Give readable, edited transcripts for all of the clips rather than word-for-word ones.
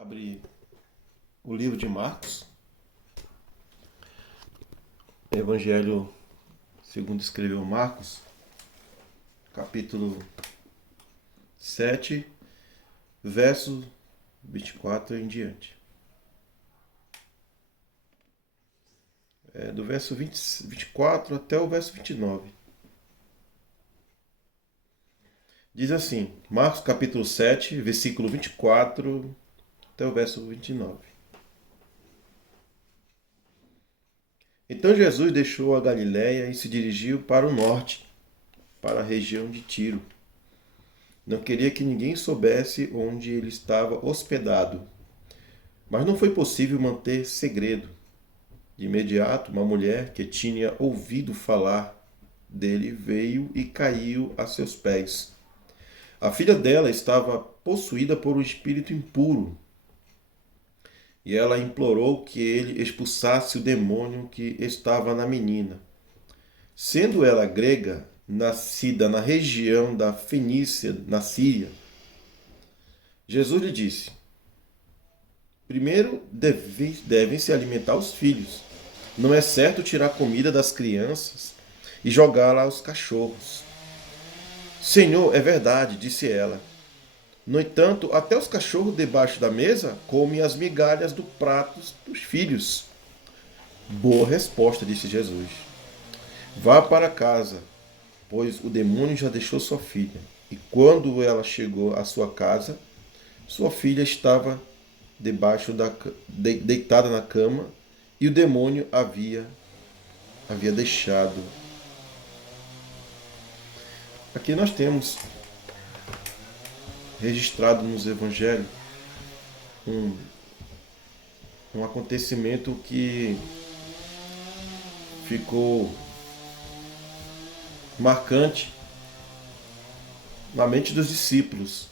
Abre o livro de Marcos, Evangelho segundo escreveu Marcos, capítulo 7, verso 24 em diante. Do verso 24 até o verso 29. Diz assim, Marcos capítulo 7, versículo 24 até o verso 29. Então Jesus deixou a Galiléia e se dirigiu para o norte, para a região de Tiro. Não queria que ninguém soubesse onde ele estava hospedado, mas não foi possível manter segredo. De imediato, uma mulher que tinha ouvido falar dele veio e caiu a seus pés. A filha dela estava possuída por um espírito impuro e ela implorou que ele expulsasse o demônio que estava na menina. Sendo ela grega, nascida na região da Fenícia, na Síria, Jesus lhe disse: primeiro devem se alimentar os filhos. Não é certo tirar comida das crianças e jogá-la aos cachorros. Senhor, é verdade, disse ela. No entanto, até os cachorros debaixo da mesa comem as migalhas do prato dos filhos. Boa resposta, disse Jesus. Vá para casa, pois o demônio já deixou sua filha. E quando ela chegou à sua casa, sua filha estava deitada na cama, e o demônio havia deixado. Aqui nós temos registrado nos evangelhos um acontecimento que ficou marcante na mente dos discípulos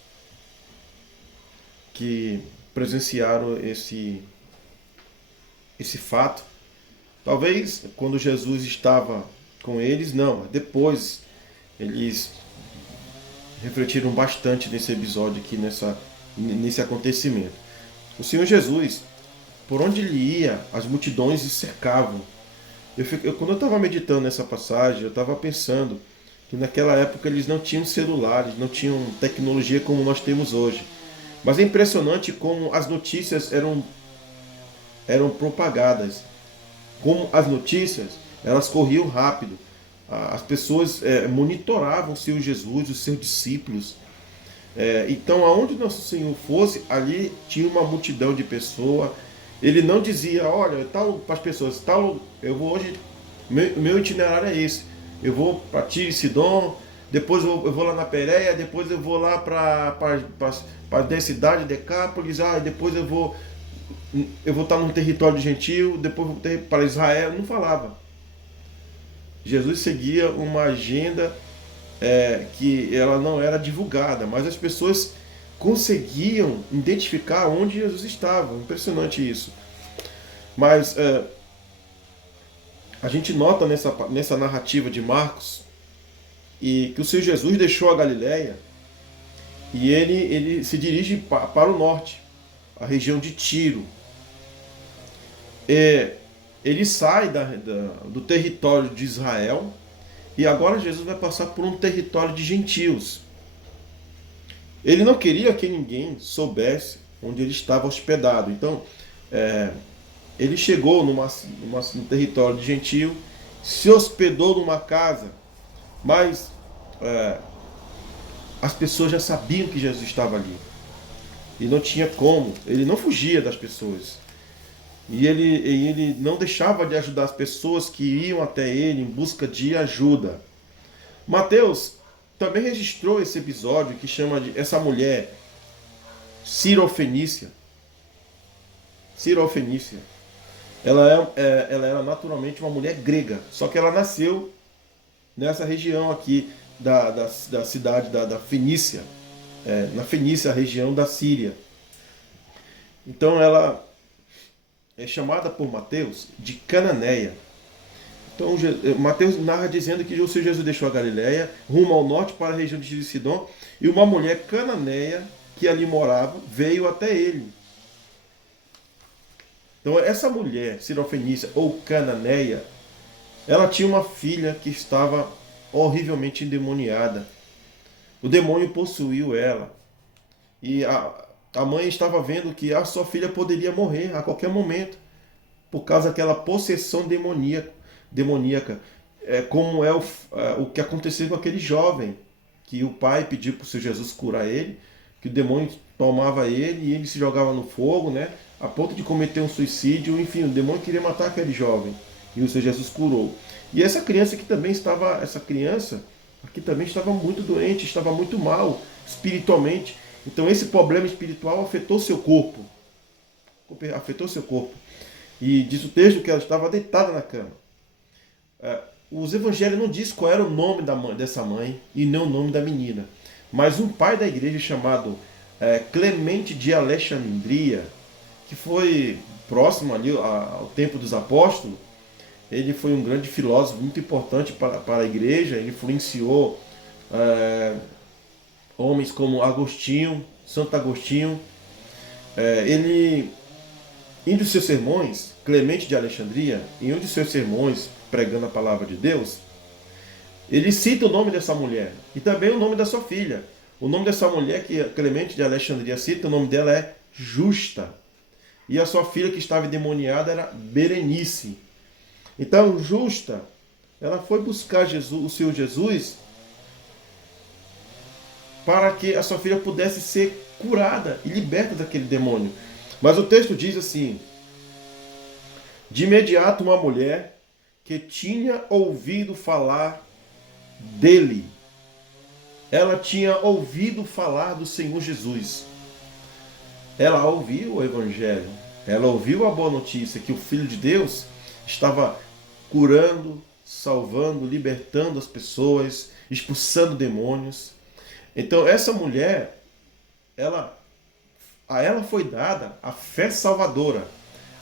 que presenciaram esse fato. Talvez quando Jesus estava com eles, não, depois eles refletiram bastante nesse episódio aqui, nesse acontecimento. O Senhor Jesus, por onde ele ia, as multidões o cercavam. Quando eu estava meditando nessa passagem, eu estava pensando que naquela época eles não tinham celulares, não tinham tecnologia como nós temos hoje. Mas é impressionante como as notícias eram propagadas. Como as notícias, elas corriam rápido. As pessoas monitoravam o Senhor Jesus, os seus discípulos. Então, aonde nosso Senhor fosse, ali tinha uma multidão de pessoas. Ele não dizia, olha, tal para as pessoas, tal, eu vou hoje, meu itinerário é esse. Eu vou para Tiro e Sidom, depois eu vou lá na Pérea, depois eu vou lá para a cidade de Decápolis, depois eu vou estar num território gentil, depois vou para Israel. Não falava. Jesus seguia uma agenda que ela não era divulgada, mas as pessoas conseguiam identificar onde Jesus estava. Impressionante isso. Mas a gente nota nessa narrativa de Marcos que o Senhor Jesus deixou a Galiléia e ele se dirige para o norte, a região de Tiro. Ele sai do território de Israel e agora Jesus vai passar por um território de gentios. Ele não queria que ninguém soubesse onde ele estava hospedado. Então, ele chegou num território de gentio, se hospedou numa casa, mas as pessoas já sabiam que Jesus estava ali. E não tinha como, ele não fugia das pessoas. E ele não deixava de ajudar as pessoas que iam até ele em busca de ajuda. Mateus também registrou esse episódio que chama de essa mulher Sirofenícia. Sirofenícia. Ela era naturalmente uma mulher grega, só que ela nasceu nessa região aqui da cidade da Fenícia. Na Fenícia, a região da Síria. Então ela é chamada por Mateus de Cananeia. Então Mateus narra dizendo que o Senhor Jesus deixou a Galiléia, rumo ao norte para a região de Tiro e Sidom, e uma mulher cananeia que ali morava veio até ele. Então essa mulher sirofenícia ou cananeia, ela tinha uma filha que estava horrivelmente endemoniada. O demônio possuiu ela. E a mãe estava vendo que a sua filha poderia morrer a qualquer momento por causa daquela possessão demoníaca. Como o que aconteceu com aquele jovem, que o pai pediu para o Senhor Jesus curar ele, que o demônio tomava ele e ele se jogava no fogo, né, a ponto de cometer um suicídio. Enfim, o demônio queria matar aquele jovem e o Senhor Jesus curou. E essa criança aqui também estava muito doente, estava muito mal espiritualmente. Então esse problema espiritual afetou seu corpo. Afetou seu corpo. E diz o texto que ela estava deitada na cama. Os evangelhos não diz qual era o nome dessa mãe e nem o nome da menina. Mas um pai da igreja chamado Clemente de Alexandria, que foi próximo ali ao tempo dos apóstolos, ele foi um grande filósofo muito importante para a igreja. Ele influenciou homens como Agostinho, Santo Agostinho. Em um dos seus sermões, Clemente de Alexandria, em um dos seus sermões pregando a palavra de Deus, ele cita o nome dessa mulher e também o nome da sua filha. O nome dessa mulher que Clemente de Alexandria cita, o nome dela é Justa. E a sua filha que estava endemoniada era Berenice. Então, Justa, ela foi buscar o Senhor Jesus para que a sua filha pudesse ser curada e liberta daquele demônio. Mas o texto diz assim: de imediato uma mulher que tinha ouvido falar dele. Ela tinha ouvido falar do Senhor Jesus. Ela ouviu o Evangelho. Ela ouviu a boa notícia que o Filho de Deus estava curando, salvando, libertando as pessoas, expulsando demônios. Então essa mulher, a ela foi dada a fé salvadora,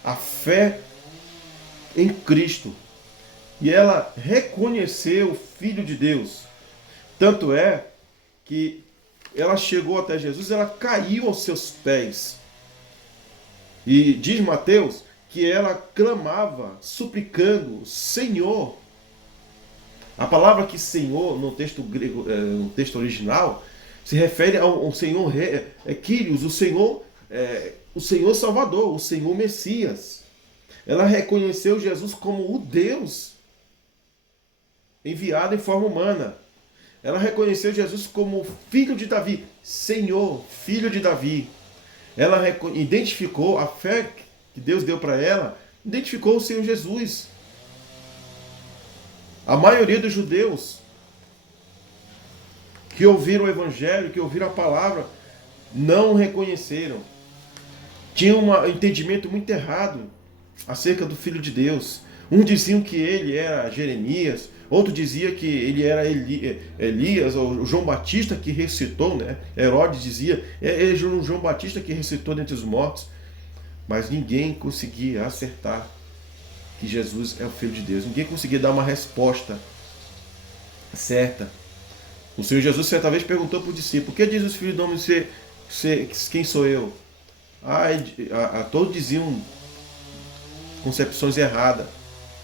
a fé em Cristo. E ela reconheceu o Filho de Deus. Tanto é que ela chegou até Jesus, ela caiu aos seus pés. E diz Mateus que ela clamava, suplicando: Senhor. A palavra que Senhor, no texto grego, no texto original, se refere ao Senhor Kyrios, o Senhor Salvador, o Senhor Messias. Ela reconheceu Jesus como o Deus enviado em forma humana. Ela reconheceu Jesus como filho de Davi, Senhor, filho de Davi. Ela identificou a fé que Deus deu para ela, identificou o Senhor Jesus. A maioria dos judeus que ouviram o Evangelho, que ouviram a palavra, não o reconheceram. Tinham um entendimento muito errado acerca do Filho de Deus. Um diziam que ele era Jeremias, outro dizia que ele era Elias, ou João Batista que ressuscitou, né? Herodes dizia, é João Batista que ressuscitou dentre os mortos. Mas ninguém conseguia acertar que Jesus é o Filho de Deus. Ninguém conseguia dar uma resposta certa. O Senhor Jesus certa vez perguntou para o discípulo: o que diz os filhos do homem quem sou eu? Todos diziam concepções erradas.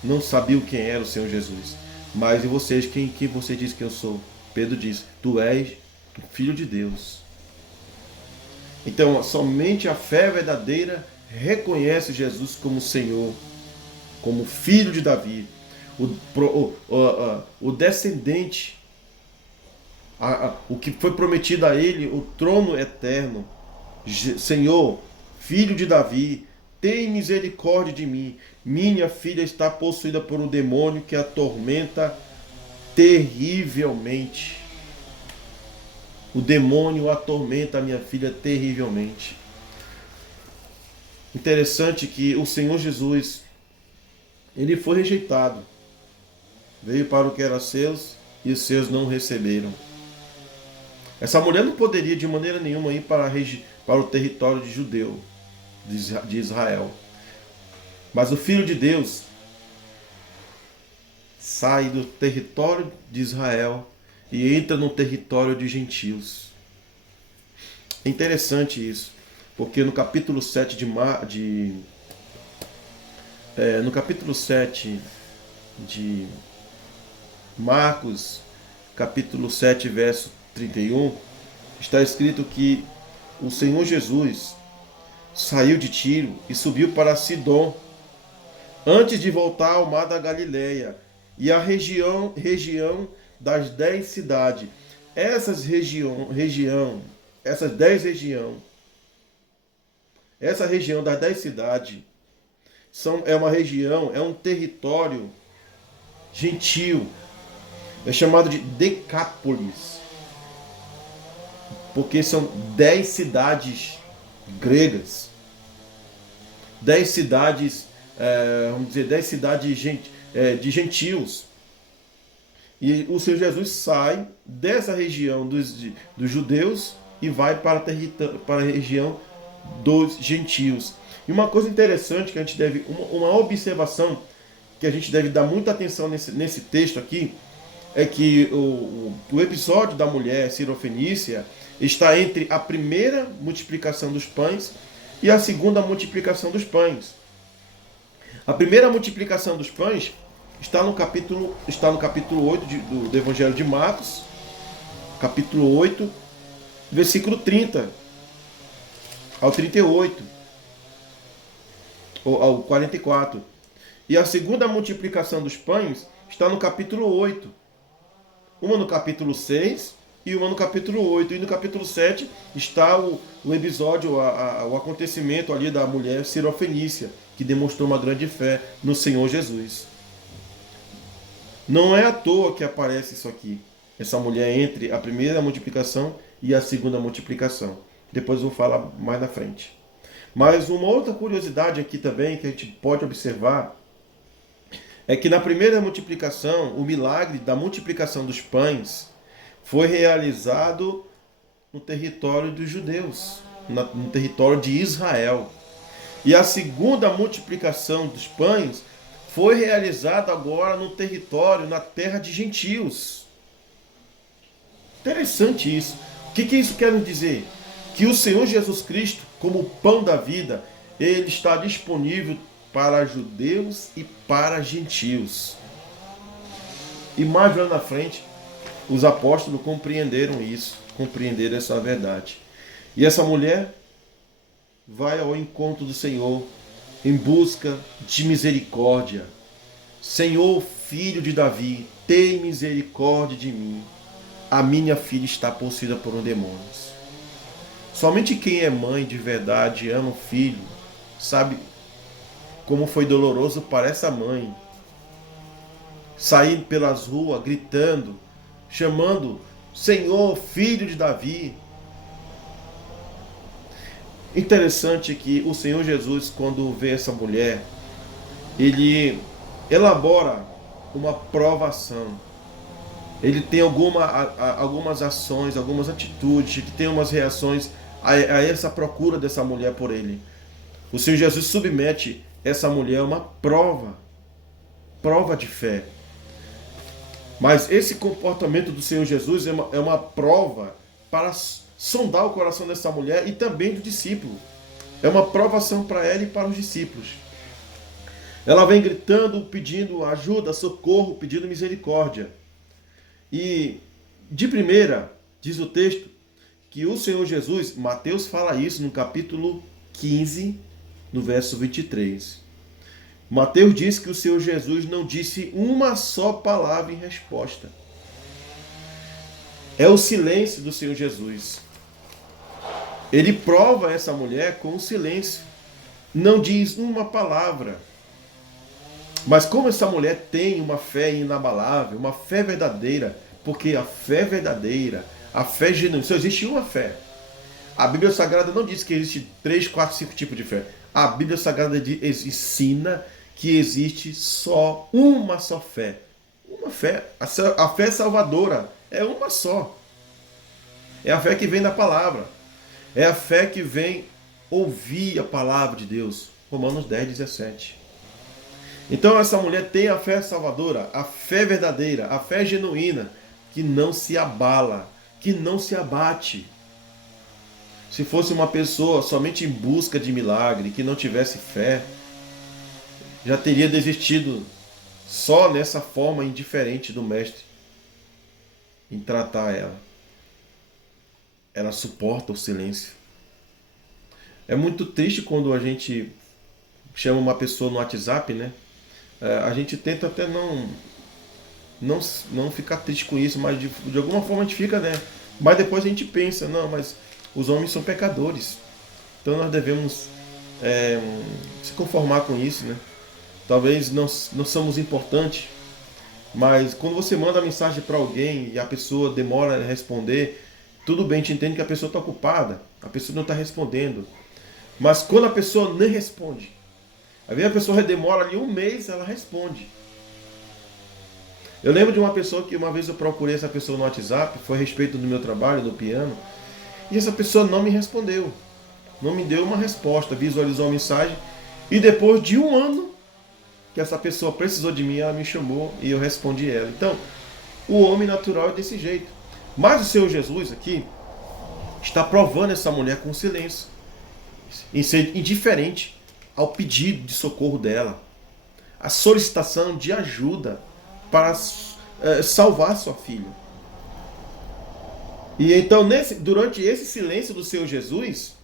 Não sabiam quem era o Senhor Jesus. Mas e vocês, quem você diz que eu sou? Pedro diz: tu és o Filho de Deus. Então, somente a fé verdadeira reconhece Jesus como Senhor, como Filho de Davi, o descendente, o que foi prometido a ele, o trono eterno. Senhor, Filho de Davi, tem misericórdia de mim. Minha filha está possuída por um demônio que a atormenta terrivelmente. O demônio atormenta a minha filha terrivelmente. Interessante que o Senhor Jesus, ele foi rejeitado. Veio para o que era seus e os seus não o receberam. Essa mulher não poderia de maneira nenhuma ir para o território de Israel. Mas o Filho de Deus sai do território de Israel e entra no território de gentios. É interessante isso, porque no capítulo 7 de no capítulo 7 de Marcos, capítulo 7, verso 31, está escrito que o Senhor Jesus saiu de Tiro e subiu para Sidom, antes de voltar ao mar da Galileia e a região das 10 cidades. Essas 10 regiões, essa região das 10 cidades é uma região, é um território gentil, é chamado de Decápolis, porque são 10 cidades gregas, 10 cidades, vamos dizer, 10 cidades de gentios. E o Senhor Jesus sai dessa região dos judeus e vai para a região dos gentios. E uma coisa interessante que a gente deve, uma observação que a gente deve dar muita atenção nesse texto aqui, é que o episódio da mulher sirofenícia está entre a primeira multiplicação dos pães e a segunda multiplicação dos pães. A primeira multiplicação dos pães está no capítulo 8 do Evangelho de Marcos, capítulo 8, versículo 30 ao 38, ou ao 44. E a segunda multiplicação dos pães está no capítulo 8. Uma no capítulo 6 e uma no capítulo 8. E no capítulo 7 está o episódio, o acontecimento ali da mulher sirofenícia, que demonstrou uma grande fé no Senhor Jesus. Não é à toa que aparece isso aqui, essa mulher entre a primeira multiplicação e a segunda multiplicação. Depois eu vou falar mais na frente. Mas uma outra curiosidade aqui também que a gente pode observar é que na primeira multiplicação, o milagre da multiplicação dos pães foi realizado no território dos judeus, no território de Israel. E a segunda multiplicação dos pães foi realizada agora no território, na terra de gentios. Interessante isso. O que isso quer dizer? Que o Senhor Jesus Cristo, como o pão da vida, ele está disponível para judeus e para gentios. E mais lá na frente, os apóstolos compreenderam isso, compreenderam essa verdade. E essa mulher vai ao encontro do Senhor em busca de misericórdia. Senhor, filho de Davi, tem misericórdia de mim. A minha filha está possuída por um demônio. Somente quem é mãe de verdade, ama o filho, sabe como foi doloroso para essa mãe sair pelas ruas gritando, chamando Senhor, filho de Davi. Interessante que o Senhor Jesus, quando vê essa mulher, ele elabora uma provação. Ele tem algumas ações, algumas atitudes, que tem umas reações a essa procura dessa mulher por ele. O Senhor Jesus submete essa mulher a uma prova de fé. Mas esse comportamento do Senhor Jesus é uma prova para sondar o coração dessa mulher e também do discípulo. É uma provação para ela e para os discípulos. Ela vem gritando, pedindo ajuda, socorro, pedindo misericórdia. E de primeira, diz o texto, que o Senhor Jesus, Mateus fala isso no capítulo 15, no verso 23. Mateus diz que o Senhor Jesus não disse uma só palavra em resposta. É o silêncio do Senhor Jesus. Ele prova essa mulher com o silêncio. Não diz uma palavra. Mas como essa mulher tem uma fé inabalável, uma fé verdadeira, porque a fé verdadeira, a fé genuína, só existe uma fé. A Bíblia Sagrada não diz que existe 3, 4, 5 tipos de fé. A Bíblia Sagrada ensina que existe só uma só fé. Uma fé. A fé salvadora é uma só. É a fé que vem da palavra. É a fé que vem ouvir a palavra de Deus. Romanos 10, 17. Então essa mulher tem a fé salvadora, a fé verdadeira, a fé genuína, que não se abala, que não se abate. Se fosse uma pessoa somente em busca de milagre, que não tivesse fé, já teria desistido só nessa forma indiferente do mestre em tratar ela. Ela suporta o silêncio. É muito triste quando a gente chama uma pessoa no WhatsApp, né? A gente tenta até não, não ficar triste com isso, mas de alguma forma a gente fica, né? Mas depois a gente pensa, não, mas os homens são pecadores. Então nós devemos se conformar com isso, né? Talvez não somos importantes, mas quando você manda mensagem para alguém e a pessoa demora a responder, tudo bem, a gente entende que a pessoa está ocupada, a pessoa não está respondendo. Mas quando a pessoa nem responde, às vezes a pessoa demora ali um mês, ela responde. Eu lembro de uma pessoa que uma vez eu procurei essa pessoa no WhatsApp, foi a respeito do meu trabalho, do piano, e essa pessoa não me respondeu. Não me deu uma resposta, visualizou a mensagem, e depois de um ano que essa pessoa precisou de mim, ela me chamou e eu respondi ela. Então, o homem natural é desse jeito. Mas o Senhor Jesus aqui está provando essa mulher com silêncio, em ser indiferente ao pedido de socorro dela, a solicitação de ajuda para salvar sua filha. E então, durante esse silêncio do Senhor Jesus,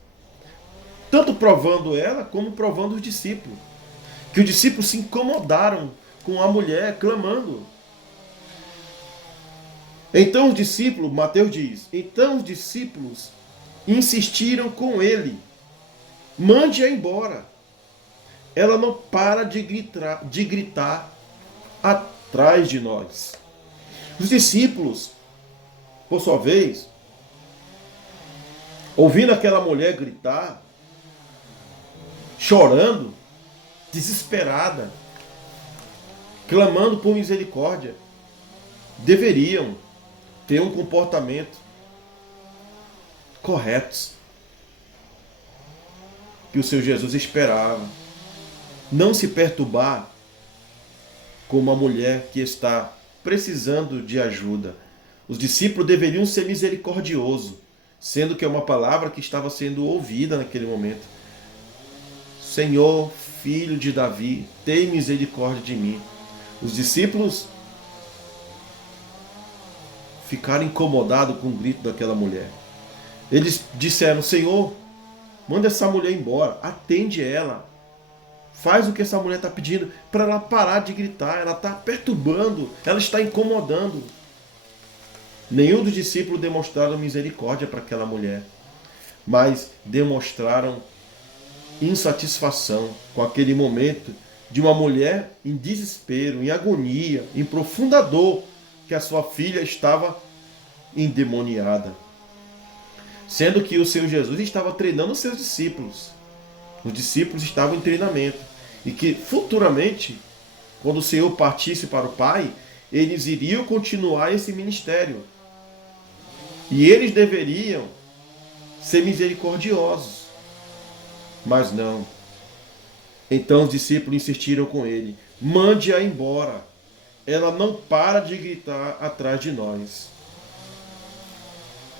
tanto provando ela como provando os discípulos, que os discípulos se incomodaram com a mulher clamando. Então os discípulos, Mateus diz, então os discípulos insistiram com ele, mande-a embora. Ela não para de gritar atrás de nós. Os discípulos, por sua vez, ouvindo aquela mulher gritar, chorando, desesperada, clamando por misericórdia, deveriam ter um comportamento correto que o Senhor Jesus esperava. Não se perturbar com uma mulher que está precisando de ajuda. Os discípulos deveriam ser misericordiosos, sendo que é uma palavra que estava sendo ouvida naquele momento. Senhor, filho de Davi, tem misericórdia de mim. Os discípulos ficaram incomodados com o grito daquela mulher. Eles disseram, Senhor, manda essa mulher embora, atende ela. Faz o que essa mulher está pedindo para ela parar de gritar. Ela está perturbando, ela está incomodando. Nenhum dos discípulos demonstraram misericórdia para aquela mulher, mas demonstraram insatisfação com aquele momento de uma mulher em desespero, em agonia, em profunda dor, que a sua filha estava endemoniada. Sendo que o Senhor Jesus estava treinando os seus discípulos. Os discípulos estavam em treinamento. E que futuramente, quando o Senhor partisse para o Pai, eles iriam continuar esse ministério. E eles deveriam ser misericordiosos. Mas não. Então os discípulos insistiram com ele: mande-a embora. Ela não para de gritar atrás de nós.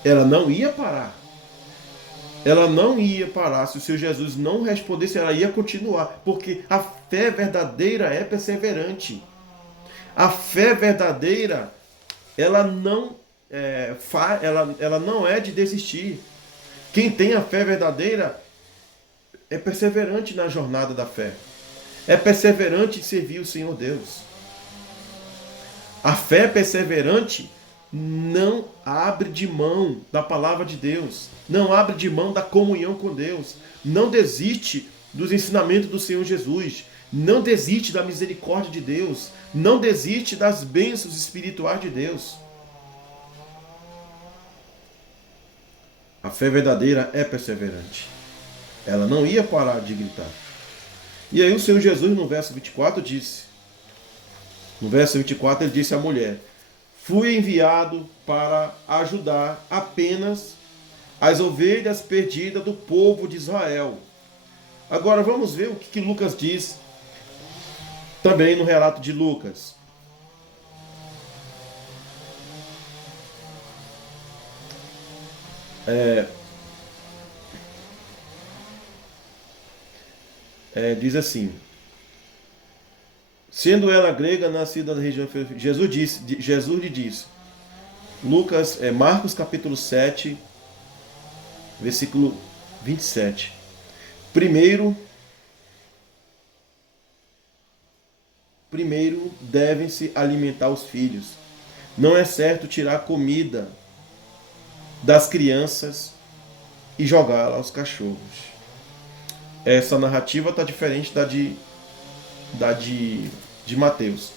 Ela não ia parar. Ela não ia parar. Se o Senhor Jesus não respondesse, ela ia continuar. Porque a fé verdadeira é perseverante. A fé verdadeira, ela não ela não é de desistir. Quem tem a fé verdadeira é perseverante na jornada da fé. É perseverante em servir o Senhor Deus. A fé perseverante não abre de mão da palavra de Deus, não abre de mão da comunhão com Deus, não desiste dos ensinamentos do Senhor Jesus, não desiste da misericórdia de Deus, não desiste das bênçãos espirituais de Deus. A fé verdadeira é perseverante. Ela não ia parar de gritar. E aí o Senhor Jesus no verso 24 disse, no verso 24 ele disse à mulher: fui enviado para ajudar apenas as ovelhas perdidas do povo de Israel. Agora vamos ver o que Lucas diz também no relato de Lucas. Diz assim: Sendo ela grega, nascida na região, Jesus lhe disse, Marcos capítulo 7, versículo 27. Primeiro devem-se alimentar os filhos. Não é certo tirar comida das crianças e jogá-la aos cachorros. Essa narrativa está diferente da de Mateus.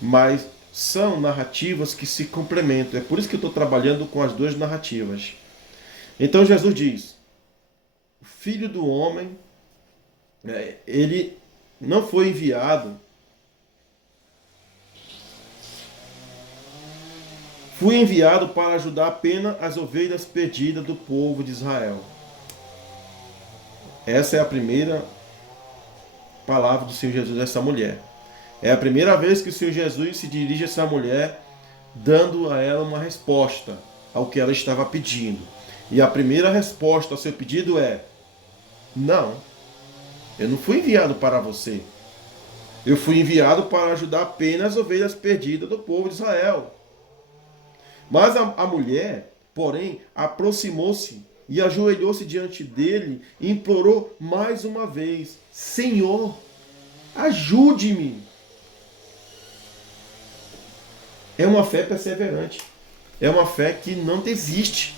Mas são narrativas que se complementam. É por isso que eu estou trabalhando com as duas narrativas. Então Jesus diz: o Filho do Homem, ele não foi enviado. Fui enviado para ajudar apenas as ovelhas perdidas do povo de Israel. Essa é a primeira palavra do Senhor Jesus a essa mulher. É a primeira vez que o Senhor Jesus se dirige a essa mulher, dando a ela uma resposta ao que ela estava pedindo. E a primeira resposta ao seu pedido é: não, eu não fui enviado para você. Eu fui enviado para ajudar apenas as ovelhas perdidas do povo de Israel. Mas a mulher, porém, aproximou-se e ajoelhou-se diante dele e implorou mais uma vez: Senhor, ajude-me. É uma fé perseverante. É uma fé que não desiste.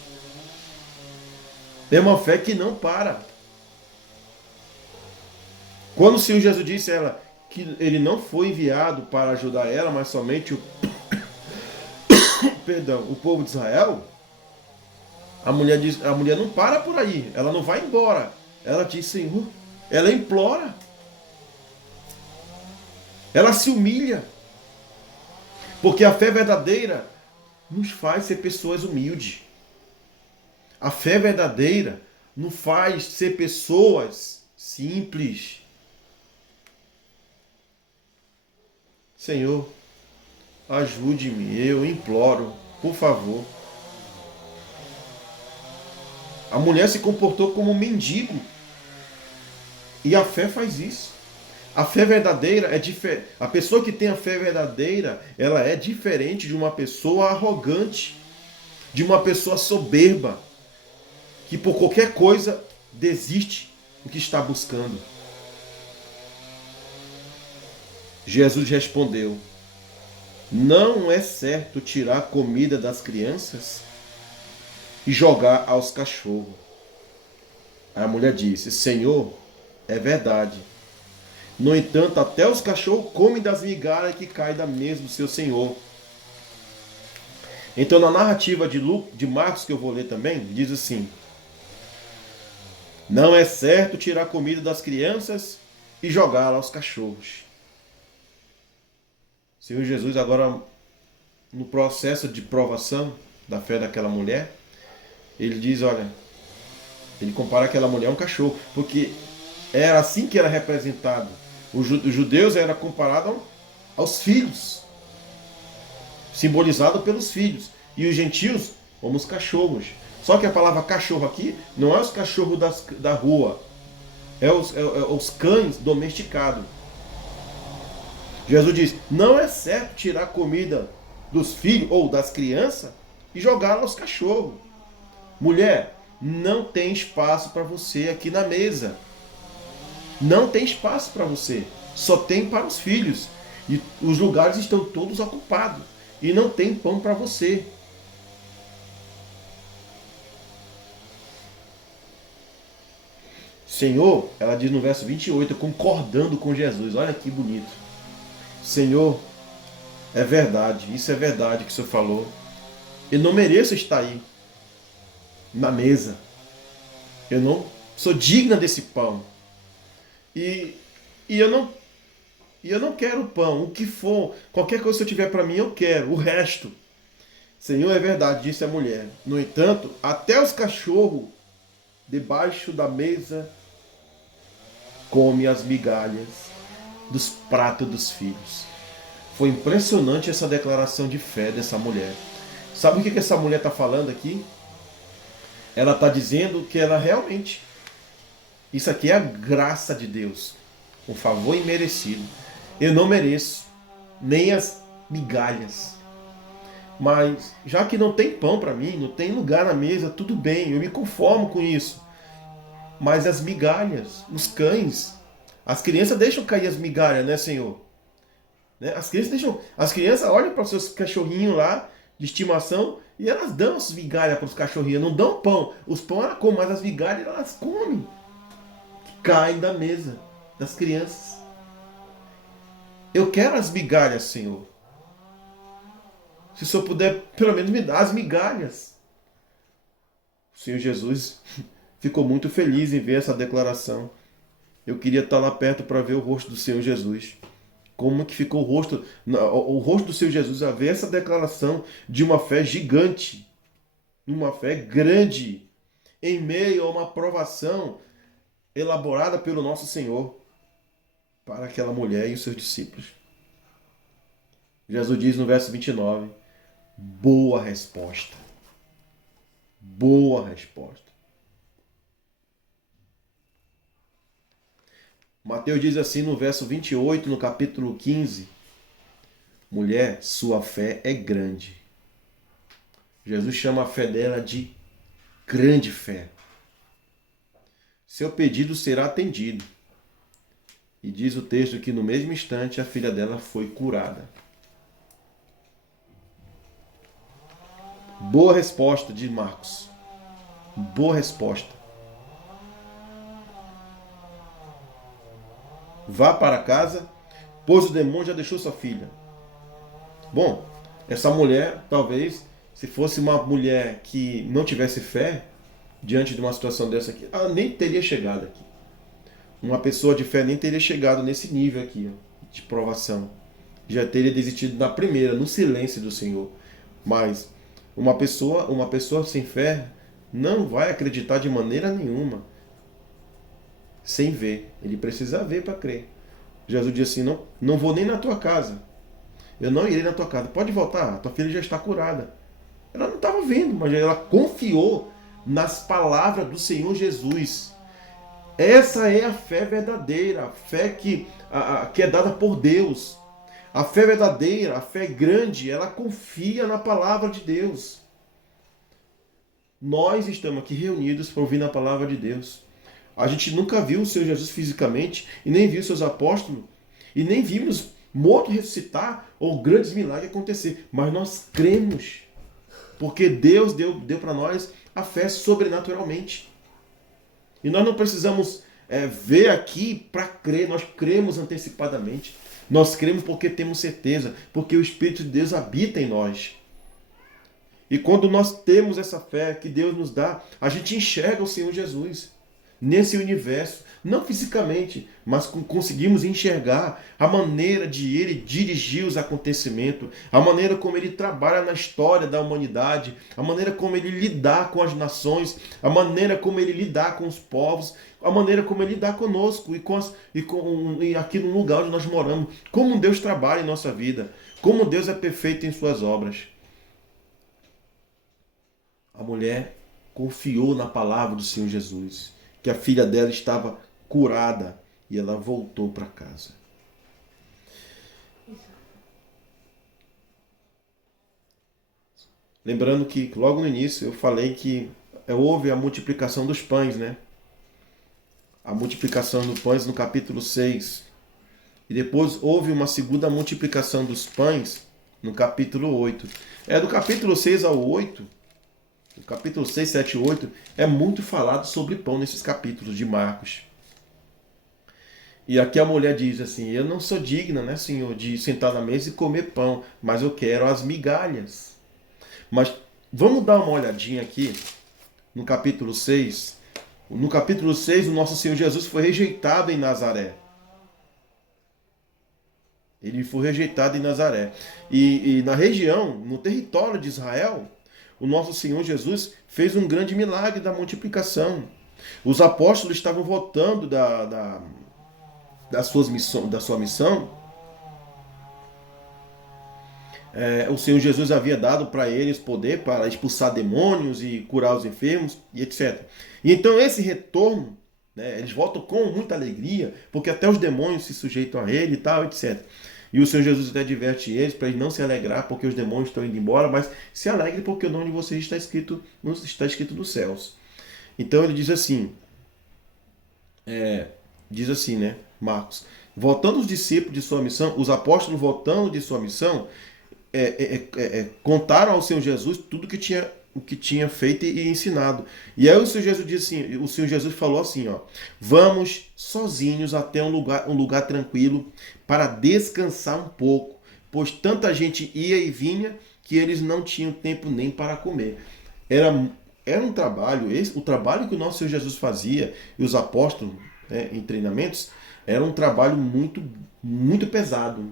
É uma fé que não para. Quando o Senhor Jesus disse a ela que ele não foi enviado para ajudar ela, mas somente o povo de Israel, a mulher não para por aí, ela não vai embora. Ela diz: Senhor, ela implora. Ela se humilha. Porque a fé verdadeira nos faz ser pessoas humildes. A fé verdadeira nos faz ser pessoas simples. Senhor, ajude-me, eu imploro, por favor. A mulher se comportou como um mendigo. E a fé faz isso. A fé verdadeira é diferente. A pessoa que tem a fé verdadeira, ela é diferente de uma pessoa arrogante, de uma pessoa soberba, que por qualquer coisa desiste do que está buscando. Jesus respondeu: não é certo tirar a comida das crianças e jogar aos cachorros. A mulher disse: Senhor, é verdade. No entanto, até os cachorros comem das migalhas que caem da mesa do seu Senhor. Então, na narrativa de Marcos, que eu vou ler também, diz assim: não é certo tirar a comida das crianças e jogá-la aos cachorros. O Senhor Jesus, agora, no processo de provação da fé daquela mulher, ele diz: olha, ele compara aquela mulher a um cachorro, porque era assim que era representado. Os judeus eram comparados aos filhos, simbolizado pelos filhos, e os gentios como os cachorros. Só que a palavra cachorro aqui não é os cachorros da rua, é os cães domesticados. Jesus diz: não é certo tirar a comida dos filhos ou das crianças e jogá-la aos cachorros. Mulher, não tem espaço para você aqui na mesa. Não tem espaço para você. Só tem para os filhos. E os lugares estão todos ocupados. E não tem pão para você. Senhor, ela diz no verso 28, concordando com Jesus. Olha que bonito. Senhor, é verdade. Isso é verdade que o Senhor falou. Eu não mereço estar aí na mesa. Eu não sou digna desse pão. E eu não quero pão. O que for, qualquer coisa que eu tiver para mim, eu quero. O resto. Senhor, é verdade, disse a mulher. No entanto, até os cachorros debaixo da mesa comem as migalhas dos pratos dos filhos. Foi impressionante essa declaração de fé dessa mulher. Sabe o que essa mulher está falando aqui? Ela está dizendo que ela realmente, isso aqui é a graça de Deus, um favor imerecido. Eu não mereço nem as migalhas. Mas já que não tem pão para mim, não tem lugar na mesa, tudo bem, eu me conformo com isso. Mas as migalhas, os cães, as crianças deixam cair as migalhas, né, Senhor? Né? As crianças olham para os seus cachorrinhos lá de estimação e elas dão as migalhas para os cachorrinhos, não dão pão. Os pão elas comem, mas as migalhas elas comem, que caem da mesa das crianças. Eu quero as migalhas, Senhor. Se o Senhor puder, pelo menos me dar as migalhas. O Senhor Jesus ficou muito feliz em ver essa declaração. Eu queria estar lá perto para ver o rosto do Senhor Jesus. Como que ficou o rosto do Senhor Jesus a ver essa declaração de uma fé gigante, uma fé grande, em meio a uma provação elaborada pelo nosso Senhor para aquela mulher e os seus discípulos. Jesus diz no verso 29, boa resposta. Boa resposta. Mateus diz assim no verso 28, no capítulo 15, mulher, sua fé é grande. Jesus chama a fé dela de grande fé. Seu pedido será atendido. E diz o texto que no mesmo instante a filha dela foi curada. Boa resposta de Marcos. Boa resposta. Vá para casa, pois o demônio já deixou sua filha. Bom, essa mulher, talvez, se fosse uma mulher que não tivesse fé, diante de uma situação dessa aqui, ela nem teria chegado aqui. Uma pessoa de fé nem teria chegado nesse nível aqui, ó, de provação. Já teria desistido na primeira, no silêncio do Senhor. Mas uma pessoa sem fé não vai acreditar de maneira nenhuma sem ver. Ele precisa ver para crer. Jesus disse assim, não vou nem na tua casa. Eu não irei na tua casa. Pode voltar, tua filha já está curada. Ela não estava vendo, mas ela confiou nas palavras do Senhor Jesus. Essa é a fé verdadeira, a fé que é dada por Deus. A fé verdadeira, a fé grande, ela confia na palavra de Deus. Nós estamos aqui reunidos para ouvir a palavra de Deus. A gente nunca viu o Senhor Jesus fisicamente, e nem viu seus apóstolos, e nem vimos morto ressuscitar ou grandes milagres acontecer. Mas nós cremos, porque Deus deu para nós a fé sobrenaturalmente. E nós não precisamos ver aqui para crer, nós cremos antecipadamente. Nós cremos porque temos certeza, porque o Espírito de Deus habita em nós. E quando nós temos essa fé que Deus nos dá, a gente enxerga o Senhor Jesus nesse universo, não fisicamente, mas conseguimos enxergar a maneira de Ele dirigir os acontecimentos, a maneira como Ele trabalha na história da humanidade, a maneira como Ele lidar com as nações, a maneira como Ele lidar com os povos, a maneira como Ele lidar conosco e aqui no lugar onde nós moramos, como Deus trabalha em nossa vida, como Deus é perfeito em suas obras. A mulher confiou na palavra do Senhor Jesus, que a filha dela estava curada e ela voltou para casa. Lembrando que logo no início eu falei que houve a multiplicação dos pães, né? A multiplicação dos pães no capítulo 6. E depois houve uma segunda multiplicação dos pães no capítulo 8. Do capítulo 6 ao 8, o capítulo 6, 7 e 8 é muito falado sobre pão nesses capítulos de Marcos. E aqui a mulher diz assim, eu não sou digna, né, Senhor, de sentar na mesa e comer pão, mas eu quero as migalhas. Mas vamos dar uma olhadinha aqui no capítulo 6. No capítulo 6, o nosso Senhor Jesus foi rejeitado em Nazaré. Ele foi rejeitado em Nazaré. E na região, no território de Israel, o nosso Senhor Jesus fez um grande milagre da multiplicação. Os apóstolos estavam voltando da sua missão. O Senhor Jesus havia dado para eles poder para expulsar demônios e curar os enfermos e etc. E então esse retorno, né? Eles voltam com muita alegria, porque até os demônios se sujeitam a ele e tal, etc. E o Senhor Jesus até adverte eles para eles não se alegrar porque os demônios estão indo embora, mas se alegrem porque o nome de vocês está escrito nos céus. Então ele diz assim, né, Marcos, voltando os discípulos de sua missão, os apóstolos voltando de sua missão, contaram ao Senhor Jesus tudo o que tinha feito e ensinado. E aí o Senhor Jesus disse assim, o Senhor Jesus falou assim, ó, vamos sozinhos até um lugar tranquilo para descansar um pouco, pois tanta gente ia e vinha que eles não tinham tempo nem para comer. Era um trabalho, o trabalho que o nosso Senhor Jesus fazia e os apóstolos, né, em treinamentos, era um trabalho muito pesado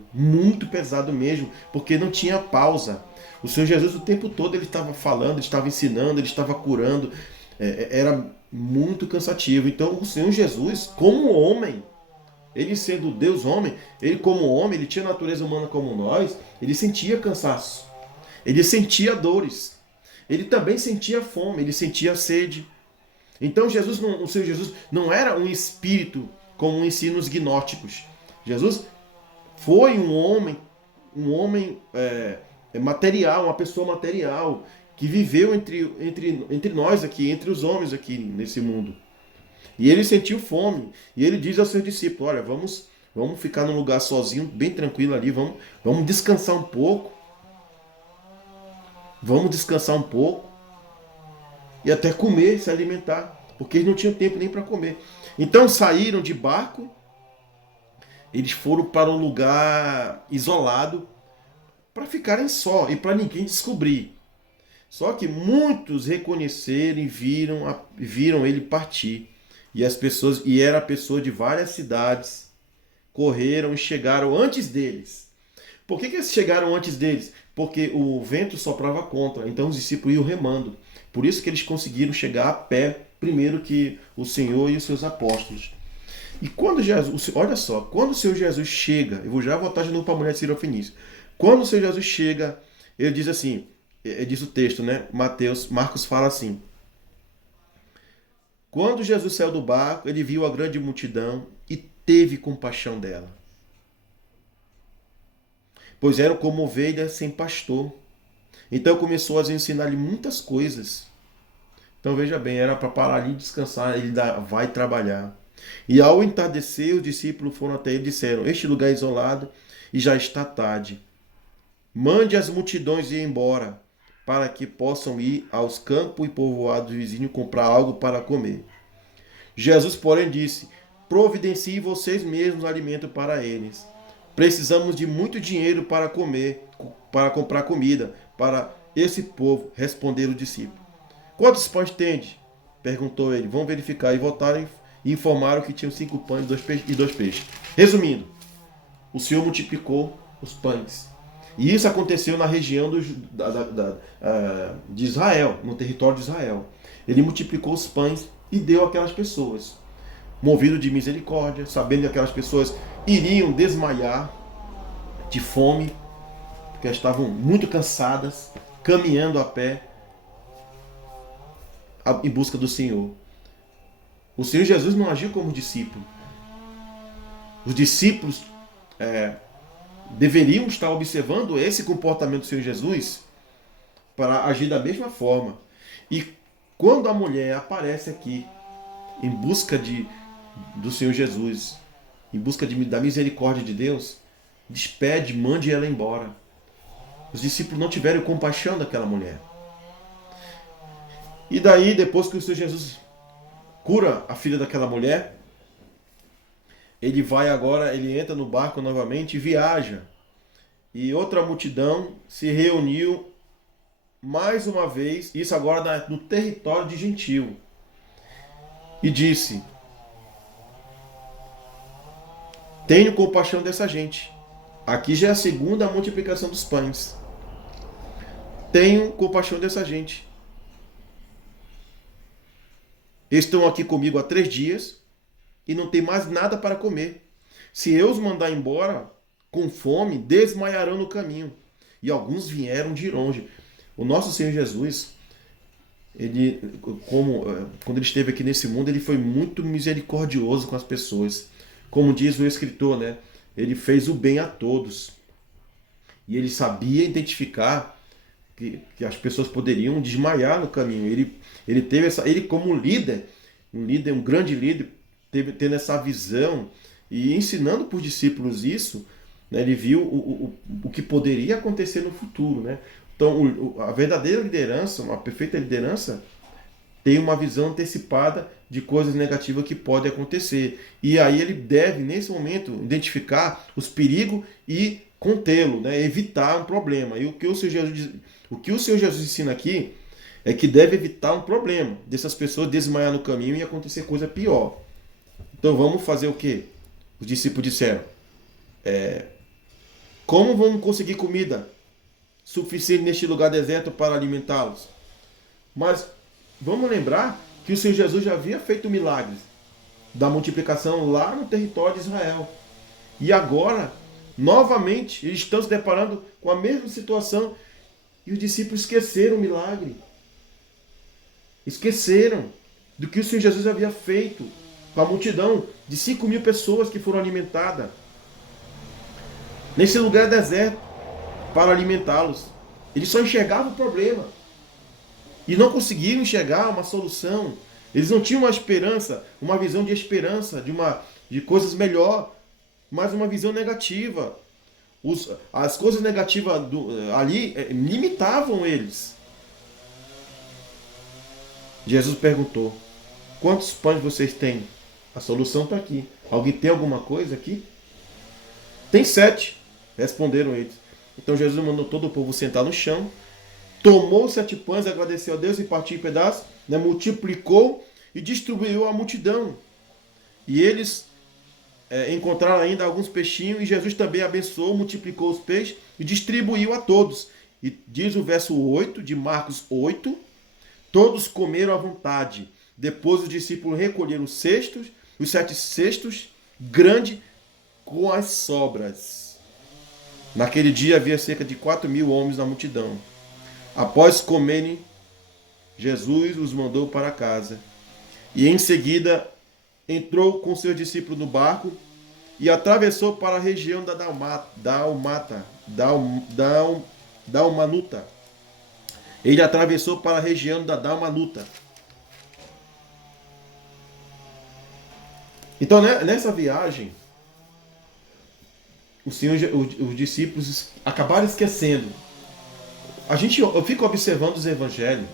mesmo, porque não tinha pausa. O Senhor Jesus o tempo todo ele estava falando, ele estava ensinando, ele estava curando, era muito cansativo. Então o Senhor Jesus, como homem, ele sendo Deus homem, ele como homem, ele tinha natureza humana como nós, ele sentia cansaço, ele sentia dores, ele também sentia fome, ele sentia sede. Então o Senhor Jesus não era um espírito como ensinam os gnósticos. Jesus foi um homem material, uma pessoa material, que viveu entre nós aqui, entre os homens aqui nesse mundo. E ele sentiu fome. E ele diz aos seus discípulos, olha, vamos ficar num lugar sozinho, bem tranquilo ali, vamos descansar um pouco. Vamos descansar um pouco. E até comer, se alimentar. Porque eles não tinham tempo nem para comer. Então saíram de barco. Eles foram para um lugar isolado para ficarem só e para ninguém descobrir. Só que muitos reconheceram e viram ele partir. E era pessoa de várias cidades, correram e chegaram antes deles. Por que eles chegaram antes deles? Porque o vento soprava contra, então os discípulos iam remando. Por isso que eles conseguiram chegar a pé primeiro que o Senhor e os seus apóstolos. E quando Jesus, olha só, quando o Senhor Jesus chega, eu vou já voltar de novo para a mulher de Sirofenícia. Quando o Senhor Jesus chega, ele diz assim, diz o texto, né? Marcos fala assim: quando Jesus saiu do barco, ele viu a grande multidão e teve compaixão dela, pois eram como ovelhas sem pastor. Então começou a ensinar-lhe muitas coisas. Então veja bem, era para parar ali e descansar, ele vai trabalhar. E ao entardecer, os discípulos foram até ele e disseram: este lugar é isolado e já está tarde. Mande as multidões ir embora, para que possam ir aos campos e povoados vizinhos comprar algo para comer. Jesus, porém, disse: providencie vocês mesmos alimento para eles. Precisamos de muito dinheiro para comprar comida para esse povo, responderam os discípulos. Quantos pães tende? Perguntou ele. Vão verificar. E voltaram e informaram que tinham 5 pães e 2 peixes. Resumindo, o Senhor multiplicou os pães. E isso aconteceu na região de Israel, no território de Israel. Ele multiplicou os pães e deu àquelas pessoas, movido de misericórdia, sabendo que aquelas pessoas iriam desmaiar de fome, porque estavam muito cansadas, caminhando a pé em busca do Senhor. O Senhor Jesus não agiu como discípulo. Os discípulos deveriam estar observando esse comportamento do Senhor Jesus para agir da mesma forma. E quando a mulher aparece aqui em busca do Senhor Jesus, em busca da misericórdia de Deus, despede, mande ela embora. Os discípulos não tiveram compaixão daquela mulher. E daí, depois que o Senhor Jesus cura a filha daquela mulher, ele entra no barco novamente e viaja. E outra multidão se reuniu mais uma vez, isso agora no território de Gentil. E disse: tenho compaixão dessa gente. Aqui já é a segunda multiplicação dos pães. Tenho compaixão dessa gente. Estão aqui comigo há 3 dias e não tem mais nada para comer. Se eu os mandar embora com fome, desmaiarão no caminho. E alguns vieram de longe. O nosso Senhor Jesus, ele, quando ele esteve aqui nesse mundo, ele foi muito misericordioso com as pessoas. Como diz o escritor, né? Ele fez o bem a todos. E ele sabia identificar que as pessoas poderiam desmaiar no caminho. Ele teve ele como líder, um grande líder, tendo essa visão e ensinando para os discípulos isso, né? Ele viu o que poderia acontecer no futuro, né? Então, a verdadeira liderança, uma perfeita liderança, tem uma visão antecipada de coisas negativas que podem acontecer. E aí ele deve, nesse momento, identificar os perigos e contê-lo, né? Evitar um problema. E o que o Senhor Jesus ensina aqui é que deve evitar um problema dessas pessoas desmaiar no caminho e acontecer coisa pior. Então vamos fazer o quê? Os discípulos disseram: como vamos conseguir comida suficiente neste lugar deserto para alimentá-los? Mas vamos lembrar que o Senhor Jesus já havia feito milagres da multiplicação lá no território de Israel. E agora, novamente, eles estão se deparando com a mesma situação e os discípulos esqueceram o milagre. Esqueceram do que o Senhor Jesus havia feito com a multidão de 5.000 pessoas que foram alimentadas nesse lugar deserto para alimentá-los. Eles só enxergavam o problema e não conseguiram enxergar uma solução. Eles não tinham uma esperança, uma visão de esperança, de coisas melhor, mas uma visão negativa. As coisas negativas ali limitavam eles. Jesus perguntou: quantos pães vocês têm? A solução está aqui. Alguém tem alguma coisa aqui? Tem 7, responderam eles. Então Jesus mandou todo o povo sentar no chão, tomou 7 pães, agradeceu a Deus e partiu em pedaços, né, multiplicou e distribuiu à multidão. E eles encontraram ainda alguns peixinhos, e Jesus também abençoou, multiplicou os peixes e distribuiu a todos. E diz o verso 8 de Marcos 8, todos comeram à vontade. Depois os discípulos recolheram os 7 cestos grandes com as sobras. Naquele dia havia cerca de 4.000 homens na multidão. Após comerem, Jesus os mandou para casa. E em seguida entrou com seus discípulos no barco e atravessou para a região da Dalmanuta. Ele atravessou para a região da Dalmanuta. Então, nessa viagem, os discípulos acabaram esquecendo. Eu fico observando os evangelhos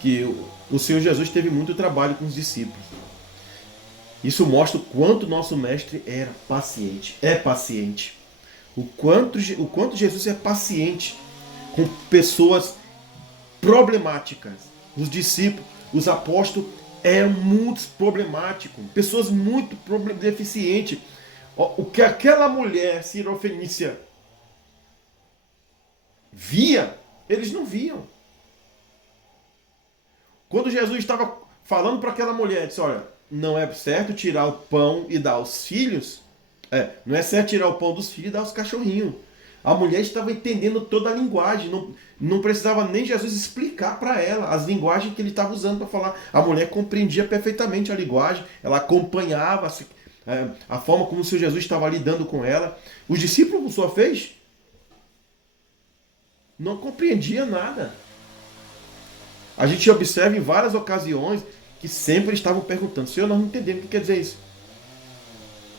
que o Senhor Jesus teve muito trabalho com os discípulos. Isso mostra o quanto nosso mestre era paciente, é paciente. O quanto Jesus é paciente com pessoas problemáticas. Os discípulos, os apóstolos eram muito problemáticos, pessoas muito deficientes. O que aquela mulher sirofenícia via, eles não viam. Quando Jesus estava falando para aquela mulher, disse: olha, não é certo tirar o pão e dar aos filhos. Não é certo tirar o pão dos filhos e dar aos cachorrinhos. A mulher estava entendendo toda a linguagem. Não precisava nem Jesus explicar para ela as linguagens que ele estava usando para falar. A mulher compreendia perfeitamente a linguagem. Ela acompanhava a forma como o Senhor Jesus estava lidando com ela. Os discípulos, por sua vez, não compreendiam nada. A gente observa em várias ocasiões que sempre estavam perguntando: Senhor, nós não entendemos o que quer dizer isso.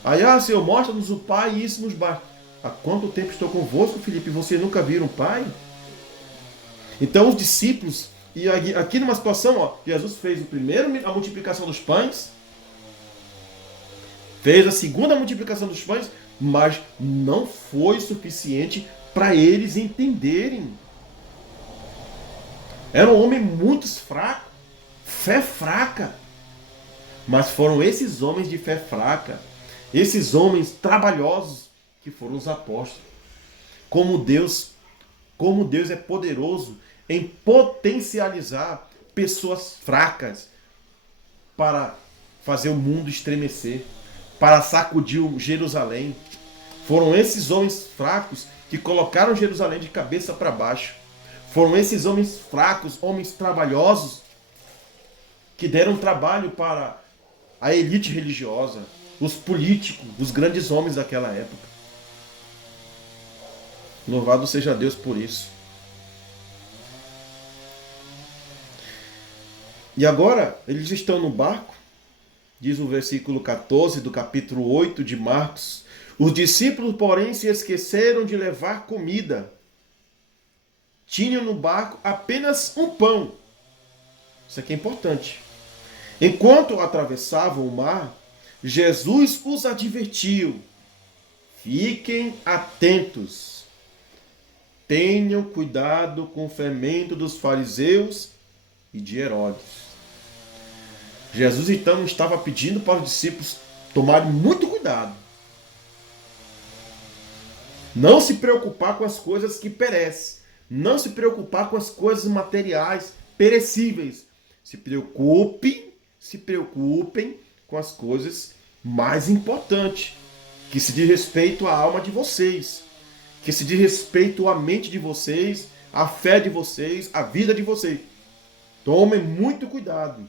Aí, Senhor, mostra-nos o Pai e isso nos basta. Há quanto tempo estou convosco, Filipe, e vocês nunca viram o Pai? Então os discípulos, e aqui numa situação, Jesus fez a multiplicação dos pães, fez a segunda multiplicação dos pães, mas não foi suficiente para eles entenderem. Era um homem muito fraco, fé fraca. Mas foram esses homens de fé fraca, esses homens trabalhosos, que foram os apóstolos. Como Deus é poderoso em potencializar pessoas fracas para fazer o mundo estremecer, para sacudir Jerusalém. Foram esses homens fracos que colocaram Jerusalém de cabeça para baixo. Foram esses homens fracos, homens trabalhosos, que deram trabalho para a elite religiosa, os políticos, os grandes homens daquela época. Louvado seja Deus por isso. E agora, eles estão no barco, diz o versículo 14 do capítulo 8 de Marcos. Os discípulos, porém, se esqueceram de levar comida. Tinham no barco apenas um pão. Isso aqui é importante. Enquanto atravessavam o mar, Jesus os advertiu: fiquem atentos. Tenham cuidado com o fermento dos fariseus e de Herodes. Jesus então estava pedindo para os discípulos tomarem muito cuidado. Não se preocupar com as coisas que perecem. Não se preocupar com as coisas materiais perecíveis. Se preocupem com as coisas mais importantes, que se diz respeito à alma de vocês, que se diz respeito à mente de vocês, à fé de vocês, à vida de vocês. Tomem muito cuidado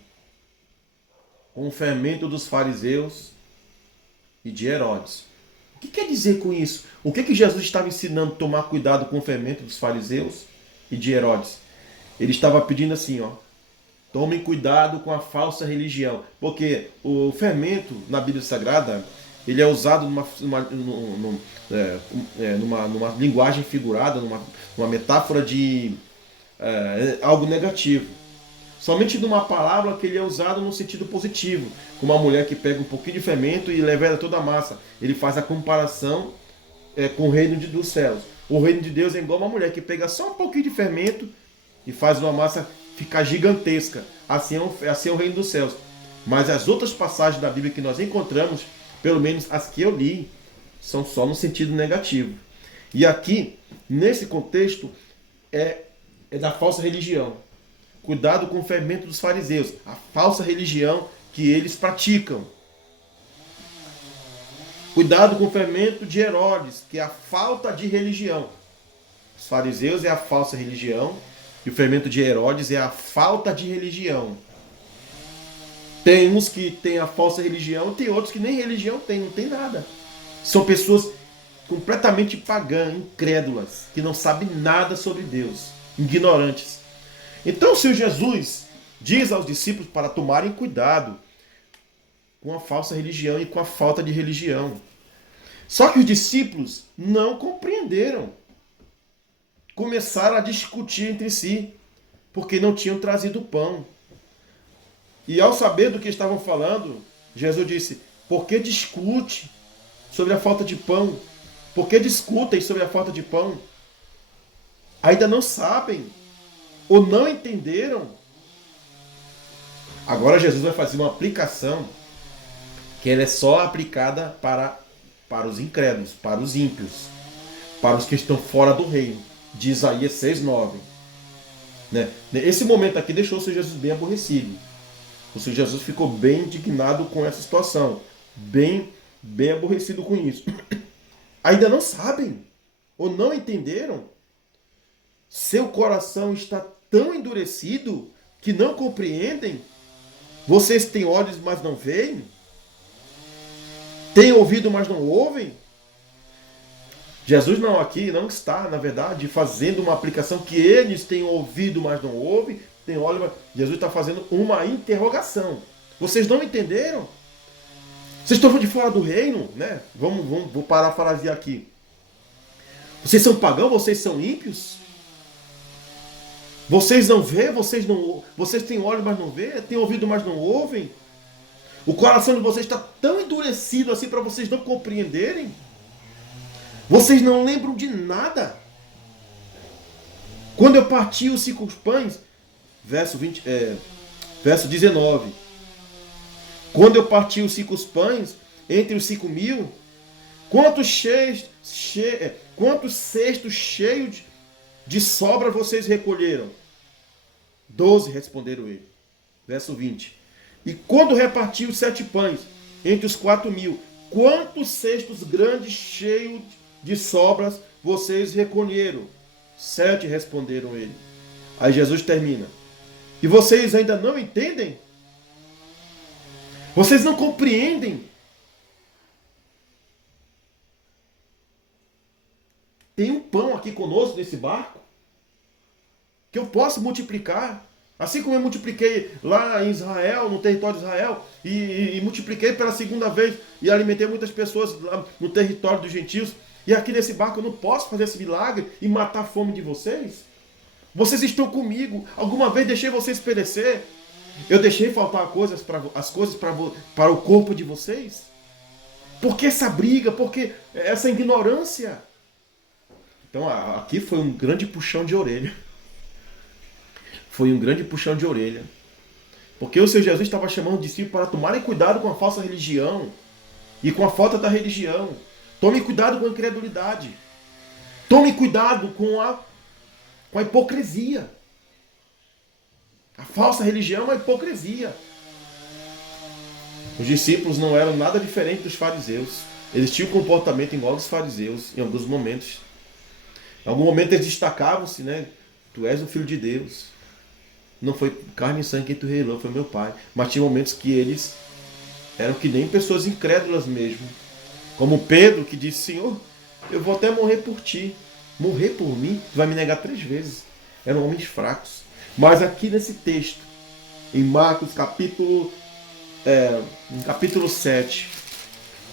com o fermento dos fariseus e de Herodes. O que quer dizer com isso? O que Jesus estava ensinando a tomar cuidado com o fermento dos fariseus e de Herodes? Ele estava pedindo assim, tomem cuidado com a falsa religião. Porque o fermento na Bíblia Sagrada, ele é usado numa linguagem figurada, numa metáfora de algo negativo. Somente numa palavra que ele é usado no sentido positivo, como uma mulher que pega um pouquinho de fermento e leveda toda a massa. Ele faz a comparação com o reino dos céus. O reino de Deus é igual uma mulher que pega só um pouquinho de fermento e faz uma massa ficar gigantesca. Assim é o reino dos céus. Mas as outras passagens da Bíblia que nós encontramos, pelo menos as que eu li, são só no sentido negativo. E aqui, nesse contexto, é da falsa religião. Cuidado com o fermento dos fariseus, a falsa religião que eles praticam. Cuidado com o fermento de Herodes, que é a falta de religião. Os fariseus é a falsa religião e o fermento de Herodes é a falta de religião. Tem uns que têm a falsa religião, tem outros que nem religião tem, não tem nada. São pessoas completamente pagãs, incrédulas, que não sabem nada sobre Deus, ignorantes. Então o Senhor Jesus diz aos discípulos para tomarem cuidado com a falsa religião e com a falta de religião. Só que os discípulos não compreenderam. Começaram a discutir entre si, porque não tinham trazido pão. E ao saber do que estavam falando, Jesus disse: por que discute sobre a falta de pão? Por que discutem sobre a falta de pão? Ainda não sabem ou não entenderam? Agora Jesus vai fazer uma aplicação que ela é só aplicada para os incrédulos, para os ímpios, para os que estão fora do reino, de Isaías 6:9. Esse momento aqui deixou o Senhor Jesus bem aborrecido. O Senhor Jesus ficou bem indignado com essa situação, bem aborrecido com isso. Ainda não sabem ou não entenderam? Seu coração está tão endurecido que não compreendem? Vocês têm olhos, mas não veem? Têm ouvido, mas não ouvem? Jesus aqui não está, na verdade, fazendo uma aplicação que eles têm ouvido, mas não ouvem, têm olhos, mas... Jesus está fazendo uma interrogação. Vocês não entenderam? Vocês estão de fora do reino, né? Vou parafrasear aqui. Vocês são pagãos, vocês são ímpios? Vocês não vêem, vocês têm olhos, mas não vêem, têm ouvido, mas não ouvem? O coração de vocês está tão endurecido assim para vocês não compreenderem? Vocês não lembram de nada? Quando eu parti os 5 pães, verso 19. Quando eu parti os 5 pães entre os 5.000, quantos cestos cheios de sobra vocês recolheram? 12, responderam ele. Verso 20. E quando reparti os 7 pães entre os 4.000, quantos cestos grandes cheios de sobras vocês recolheram? 7, responderam ele. Aí Jesus termina. E vocês ainda não entendem? Vocês não compreendem? Tem um pão aqui conosco nesse barco que eu posso multiplicar. Assim como eu multipliquei lá em Israel, no território de Israel, e multipliquei pela segunda vez e alimentei muitas pessoas lá no território dos gentios. E aqui nesse barco eu não posso fazer esse milagre e matar a fome de vocês? Vocês estão comigo. Alguma vez deixei vocês perecer? Eu deixei faltar as coisas para o corpo de vocês? Por que essa briga? Por que essa ignorância? Então aqui foi um grande puxão de orelha. Foi um grande puxão de orelha. Porque o Senhor Jesus estava chamando os discípulos para tomarem cuidado com a falsa religião e com a falta da religião. Tome cuidado com a incredulidade. Tome cuidado com a hipocrisia. A falsa religião é uma hipocrisia. Os discípulos não eram nada diferente dos fariseus. Eles tinham um comportamento igual aos fariseus em alguns momentos. Em algum momento eles destacavam-se, né? Tu és o Filho de Deus. Não foi carne e sangue quem tu revelou, foi meu Pai. Mas tinha momentos que eles eram que nem pessoas incrédulas mesmo. Como Pedro, que disse, Senhor, eu vou até morrer por ti. Morrer por mim? Tu vai me negar 3 vezes. Eram homens fracos. Mas aqui nesse texto, em Marcos capítulo 7,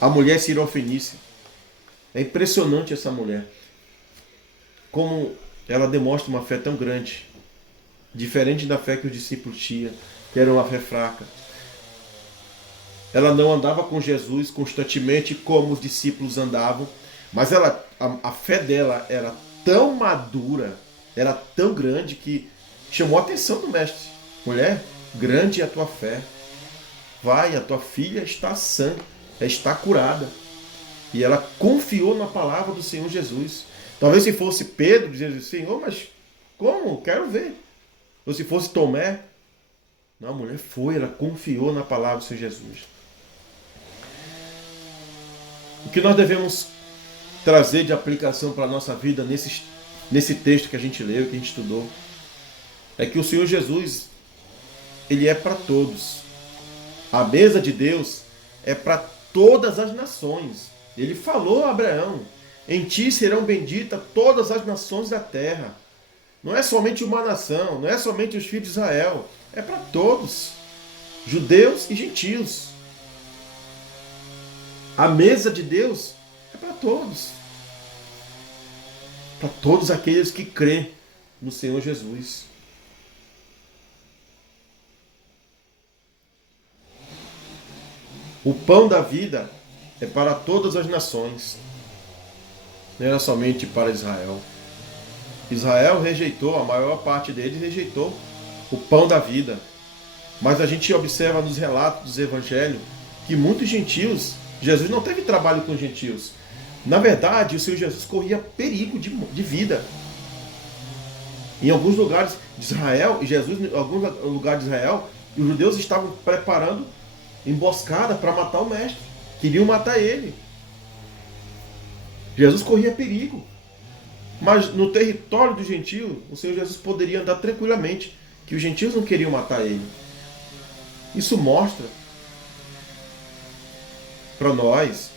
a mulher sirofenícia. É impressionante essa mulher. Como ela demonstra uma fé tão grande. Diferente da fé que os discípulos tinham, que era uma fé fraca. Ela não andava com Jesus constantemente como os discípulos andavam, mas a fé dela era tão madura, era tão grande que chamou a atenção do mestre. Mulher, grande é a tua fé. Vai, a tua filha está sã, está curada. E ela confiou na palavra do Senhor Jesus. Talvez se fosse Pedro, dizendo, Senhor, mas como? Quero ver. Ou se fosse Tomé. Não, a mulher foi, ela confiou na palavra do Senhor Jesus. O que nós devemos trazer de aplicação para a nossa vida nesse texto que a gente leu, que a gente estudou, é que o Senhor Jesus, Ele é para todos. A mesa de Deus é para todas as nações. Ele falou a Abraão, em ti serão benditas todas as nações da terra. Não é somente uma nação, não é somente os filhos de Israel, é para todos, judeus e gentios. A mesa de Deus é para todos aqueles que crêem no Senhor Jesus. O pão da vida é para todas as nações, não era somente para Israel. Israel rejeitou, a maior parte deles rejeitou o pão da vida. Mas a gente observa nos relatos dos evangelhos que muitos gentios, Jesus não teve trabalho com gentios. Na verdade, o Senhor Jesus corria perigo de vida. Em alguns lugares de Israel, e Jesus em alguns lugares de Israel, os judeus estavam preparando emboscada para matar o mestre. Queriam matar ele. Jesus corria perigo. Mas no território do gentio, o Senhor Jesus poderia andar tranquilamente, que os gentios não queriam matar ele. Isso mostra para nós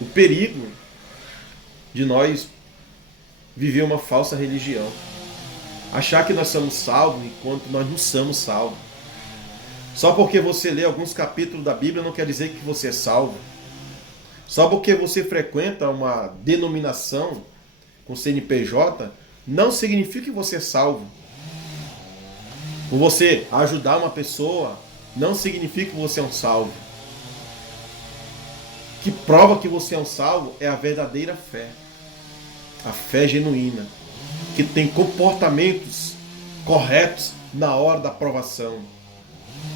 o perigo de nós viver uma falsa religião. Achar que nós somos salvos enquanto nós não somos salvos. Só porque você lê alguns capítulos da Bíblia não quer dizer que você é salvo. Só porque você frequenta uma denominação com CNPJ não significa que você é salvo. Por você ajudar uma pessoa não significa que você é um salvo. O que prova que você é um salvo é a verdadeira fé. A fé genuína, que tem comportamentos corretos na hora da provação,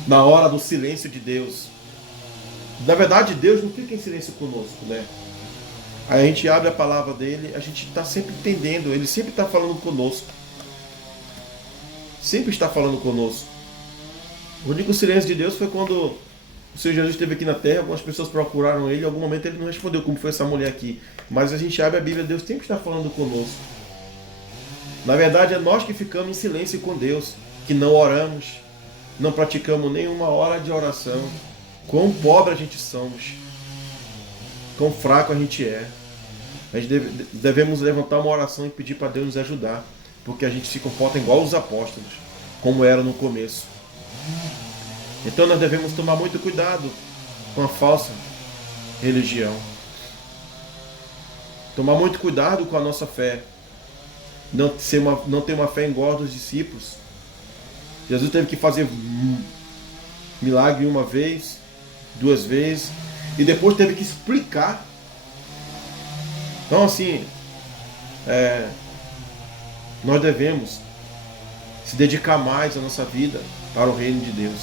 na hora do silêncio de Deus. Na verdade, Deus não fica em silêncio conosco, né? Aí a gente abre a palavra dele, a gente está sempre entendendo, ele sempre está falando conosco. Sempre está falando conosco. O único silêncio de Deus foi quando o Senhor Jesus esteve aqui na terra, algumas pessoas procuraram ele, em algum momento ele não respondeu, como foi essa mulher aqui. Mas a gente abre a Bíblia, Deus sempre está falando conosco. Na verdade, é nós que ficamos em silêncio com Deus, que não oramos, não praticamos nenhuma hora de oração. Quão pobre a gente somos, quão fraco a gente é. A gente devemos levantar uma oração e pedir para Deus nos ajudar, porque a gente se comporta igual os apóstolos, como era no começo. Então nós devemos tomar muito cuidado com a falsa religião. Tomar muito cuidado com a nossa fé. Não ter uma fé igual a dos discípulos. Jesus teve que fazer milagre uma vez, duas vezes, e depois teve que explicar. Então assim, nós devemos se dedicar mais à nossa vida para o reino de Deus.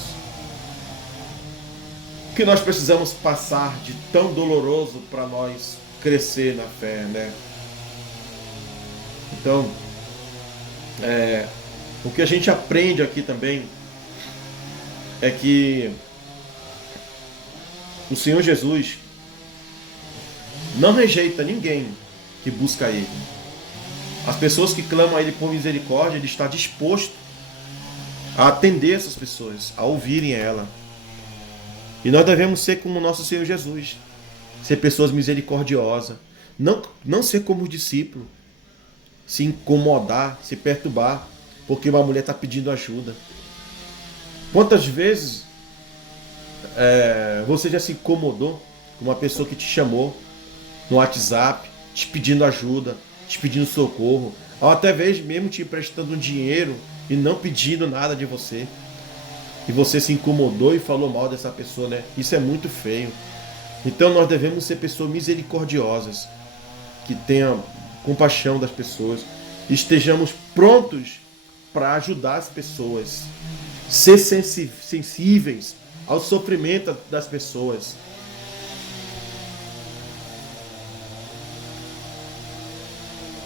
O que nós precisamos passar de tão doloroso para nós crescer na fé, né? Então, o que a gente aprende aqui também é que o Senhor Jesus não rejeita ninguém que busca Ele. As pessoas que clamam a Ele por misericórdia, Ele está disposto a atender essas pessoas, a ouvirem ela. E nós devemos ser como o nosso Senhor Jesus, ser pessoas misericordiosas, não ser como os discípulos, se incomodar, se perturbar, porque uma mulher está pedindo ajuda. Quantas vezes você já se incomodou com uma pessoa que te chamou no WhatsApp, te pedindo ajuda, te pedindo socorro, ou até mesmo te emprestando um dinheiro e não pedindo nada de você, e você se incomodou e falou mal dessa pessoa, né? Isso é muito feio. Então nós devemos ser pessoas misericordiosas, que tenham compaixão das pessoas, estejamos prontos para ajudar as pessoas, ser sensíveis ao sofrimento das pessoas.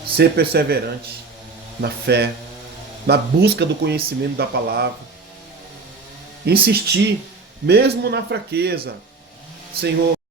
Ser perseverante na fé, na busca do conhecimento da palavra. Insistir, mesmo na fraqueza. Senhor,